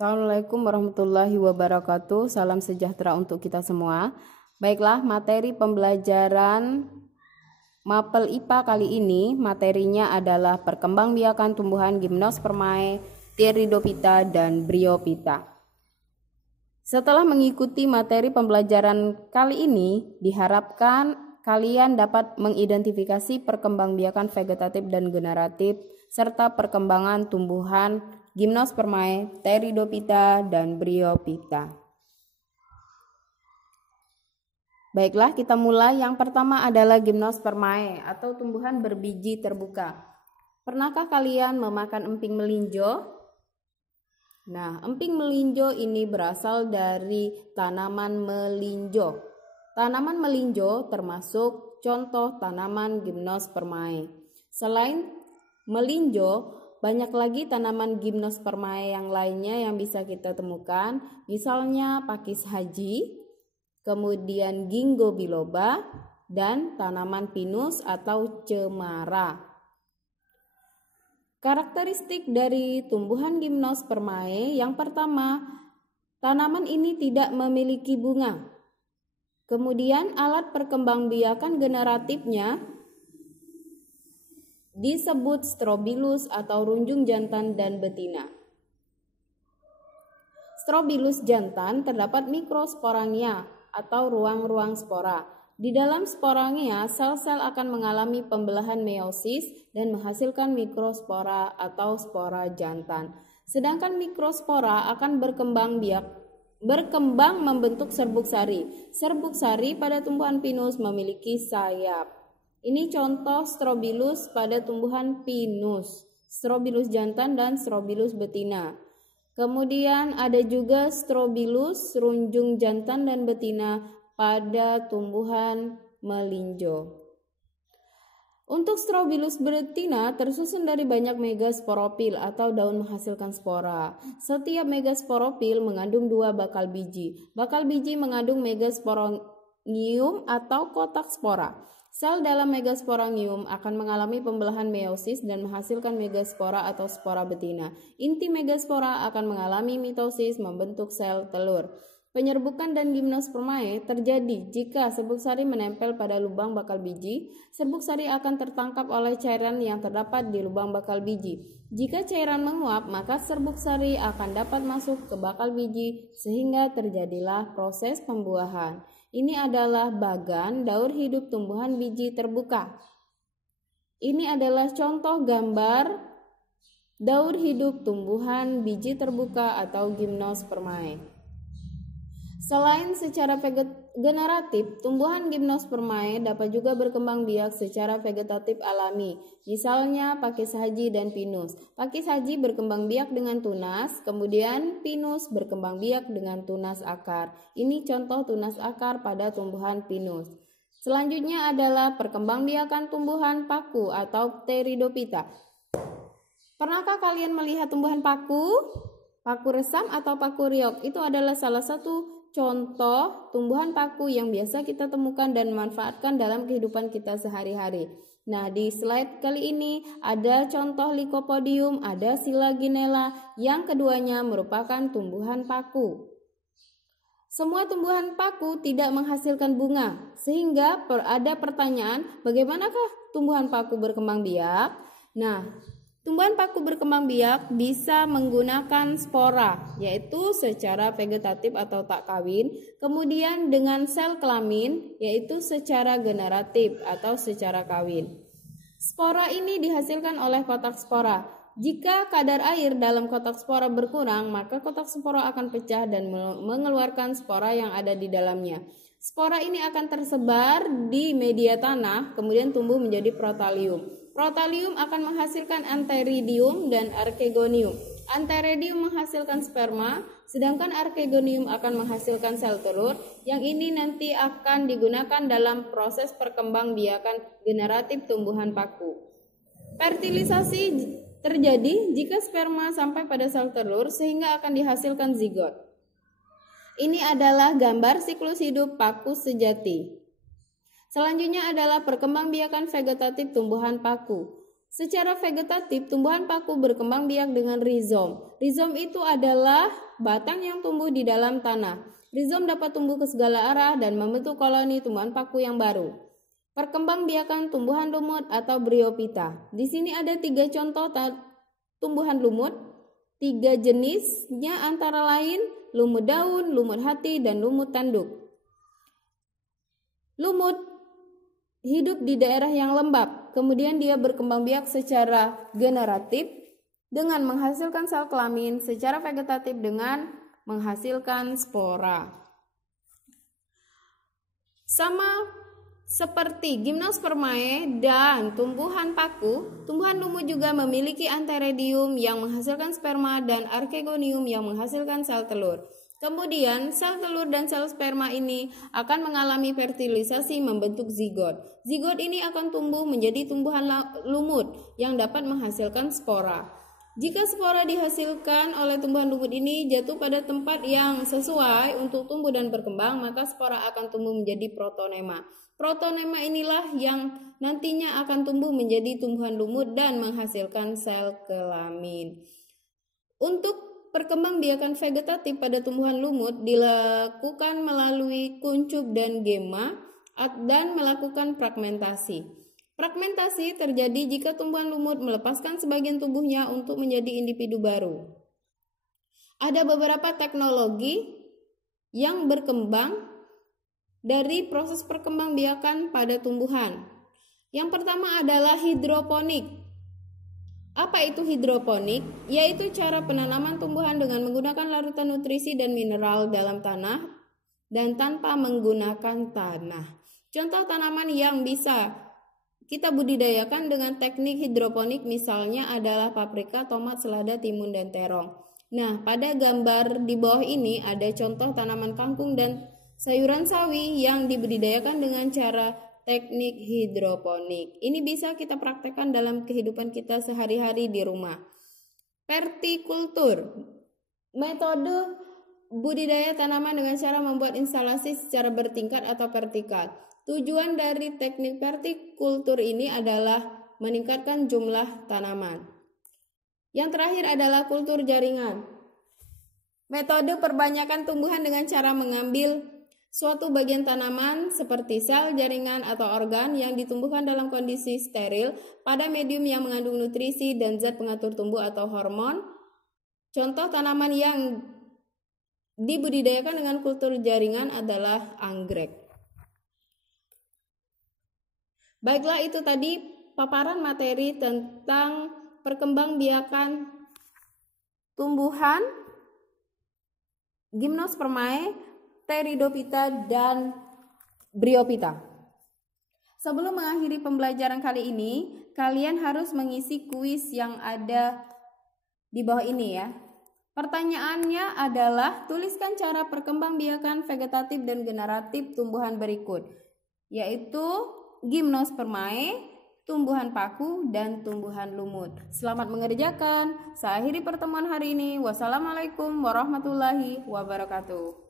Assalamualaikum warahmatullahi wabarakatuh. Salam sejahtera untuk kita semua. Baiklah, materi pembelajaran Mapel IPA kali ini materinya adalah perkembangbiakan tumbuhan Gymnospermae, Pteridophyta, dan Bryophyta. Setelah mengikuti materi pembelajaran kali ini, diharapkan kalian dapat mengidentifikasi perkembangbiakan vegetatif dan generatif serta perkembangan tumbuhan Gymnospermae, Pteridophyta, dan Bryophyta. Baiklah, kita mulai. Yang pertama adalah Gymnospermae atau tumbuhan berbiji terbuka. Pernahkah kalian memakan emping melinjo? Nah, emping melinjo ini berasal dari tanaman melinjo. Tanaman melinjo termasuk contoh tanaman Gymnospermae. Selain melinjo, banyak lagi tanaman Gymnospermae yang lainnya yang bisa kita temukan, misalnya pakis haji, kemudian ginkgo biloba, dan tanaman pinus atau cemara. Karakteristik dari tumbuhan Gymnospermae yang pertama, tanaman ini tidak memiliki bunga. Kemudian alat perkembangbiakan generatifnya disebut strobilus atau runjung jantan dan betina. Strobilus jantan terdapat mikrosporangia atau ruang-ruang spora. Di dalam sporangia, sel-sel akan mengalami pembelahan meiosis dan menghasilkan mikrospora atau spora jantan. Sedangkan mikrospora akan berkembang membentuk serbuk sari. Serbuk sari pada tumbuhan pinus memiliki sayap. Ini contoh strobilus pada tumbuhan pinus, strobilus jantan dan strobilus betina. Kemudian ada juga strobilus runjung jantan dan betina pada tumbuhan melinjo. Untuk strobilus betina tersusun dari banyak megasporopil atau daun menghasilkan spora. Setiap megasporopil mengandung 2 bakal biji. Bakal biji mengandung megasporangium atau kotak spora. Sel dalam megasporangium akan mengalami pembelahan meiosis dan menghasilkan megaspora atau spora betina. Inti megaspora akan mengalami mitosis membentuk sel telur. Penyerbukan dan Gymnospermae terjadi jika serbuk sari menempel pada lubang bakal biji. Serbuk sari akan tertangkap oleh cairan yang terdapat di lubang bakal biji. Jika cairan menguap, maka serbuk sari akan dapat masuk ke bakal biji sehingga terjadilah proses pembuahan. Ini adalah bagan daur hidup tumbuhan biji terbuka. Ini adalah contoh gambar daur hidup tumbuhan biji terbuka atau Gymnospermae. Selain secara generatif, tumbuhan Gymnospermae dapat juga berkembang biak secara vegetatif alami, misalnya pakis haji dan pinus. Pakis haji berkembang biak dengan tunas, kemudian pinus berkembang biak dengan tunas akar. Ini contoh tunas akar pada tumbuhan pinus. Selanjutnya adalah perkembangbiakan tumbuhan paku atau Pteridophyta. Pernahkah kalian melihat tumbuhan paku? Paku resam atau paku riok itu adalah salah satu contoh tumbuhan paku yang biasa kita temukan dan manfaatkan dalam kehidupan kita sehari-hari. Nah, di slide kali ini ada contoh Lycopodium, ada Silaginella, yang keduanya merupakan tumbuhan paku. Semua tumbuhan paku tidak menghasilkan bunga, sehingga ada pertanyaan, bagaimanakah tumbuhan paku berkembang biak? Nah, tumbuhan paku berkembang biak bisa menggunakan spora, yaitu secara vegetatif atau tak kawin, kemudian dengan sel kelamin, yaitu secara generatif atau secara kawin. Spora ini dihasilkan oleh kotak spora. Jika kadar air dalam kotak spora berkurang, maka kotak spora akan pecah dan mengeluarkan spora yang ada di dalamnya. Spora ini akan tersebar di media tanah, kemudian tumbuh menjadi protalium. Protalium akan menghasilkan antheridium dan archegonium. Antheridium menghasilkan sperma, sedangkan archegonium akan menghasilkan sel telur, yang ini nanti akan digunakan dalam proses perkembangbiakan generatif tumbuhan paku. Fertilisasi terjadi jika sperma sampai pada sel telur sehingga akan dihasilkan zigot. Ini adalah gambar siklus hidup paku sejati. Selanjutnya adalah perkembangbiakan vegetatif tumbuhan paku. Secara vegetatif, tumbuhan paku berkembang biak dengan rizom. Rizom itu adalah batang yang tumbuh di dalam tanah. Rizom dapat tumbuh ke segala arah dan membentuk koloni tumbuhan paku yang baru. Perkembangbiakan tumbuhan lumut atau bryophyta. Di sini ada 3 contoh tumbuhan lumut. 3 jenisnya antara lain lumut daun, lumut hati, dan lumut tanduk. Lumut hidup di daerah yang lembab, kemudian dia berkembang biak secara generatif dengan menghasilkan sel kelamin, secara vegetatif dengan menghasilkan spora. Sama seperti Gymnospermae dan tumbuhan paku, tumbuhan lumut juga memiliki Antheridium yang menghasilkan sperma dan Archegonium yang menghasilkan sel telur. Kemudian, sel telur dan sel sperma ini akan mengalami fertilisasi membentuk zigot. Zigot ini akan tumbuh menjadi tumbuhan lumut yang dapat menghasilkan spora. Jika spora dihasilkan oleh tumbuhan lumut ini jatuh pada tempat yang sesuai untuk tumbuh dan berkembang, maka spora akan tumbuh menjadi protonema. Protonema inilah yang nantinya akan tumbuh menjadi tumbuhan lumut dan menghasilkan sel kelamin. Untuk perkembangbiakan vegetatif pada tumbuhan lumut dilakukan melalui kuncup dan gema dan melakukan fragmentasi. Fragmentasi terjadi jika tumbuhan lumut melepaskan sebagian tubuhnya untuk menjadi individu baru. Ada beberapa teknologi yang berkembang dari proses perkembangbiakan pada tumbuhan. Yang pertama adalah hidroponik. Apa itu hidroponik? Yaitu cara penanaman tumbuhan dengan menggunakan larutan nutrisi dan mineral dalam tanah dan tanpa menggunakan tanah. Contoh tanaman yang bisa kita budidayakan dengan teknik hidroponik misalnya adalah paprika, tomat, selada, timun, dan terong. Nah, pada gambar di bawah ini ada contoh tanaman kangkung dan sayuran sawi yang dibudidayakan dengan cara teknik hidroponik. Ini bisa kita praktekkan dalam kehidupan kita sehari-hari di rumah. Vertikultur, metode budidaya tanaman dengan cara membuat instalasi secara bertingkat atau vertikal. Tujuan dari teknik vertikultur ini adalah meningkatkan jumlah tanaman. Yang terakhir adalah kultur jaringan. Metode perbanyakan tumbuhan dengan cara mengambil suatu bagian tanaman seperti sel, jaringan, atau organ yang ditumbuhkan dalam kondisi steril pada medium yang mengandung nutrisi dan zat pengatur tumbuh atau hormon. Contoh tanaman yang dibudidayakan dengan kultur jaringan adalah anggrek. Baiklah, itu tadi paparan materi tentang perkembangbiakan tumbuhan Gymnospermae, Pteridophyta, dan Bryophyta. Sebelum mengakhiri pembelajaran kali ini, kalian harus mengisi kuis yang ada di bawah ini ya. Pertanyaannya adalah tuliskan cara perkembangbiakan vegetatif dan generatif tumbuhan berikut, yaitu Gymnospermae, tumbuhan paku, dan tumbuhan lumut. Selamat mengerjakan. Saya akhiri pertemuan hari ini. Wassalamualaikum warahmatullahi wabarakatuh.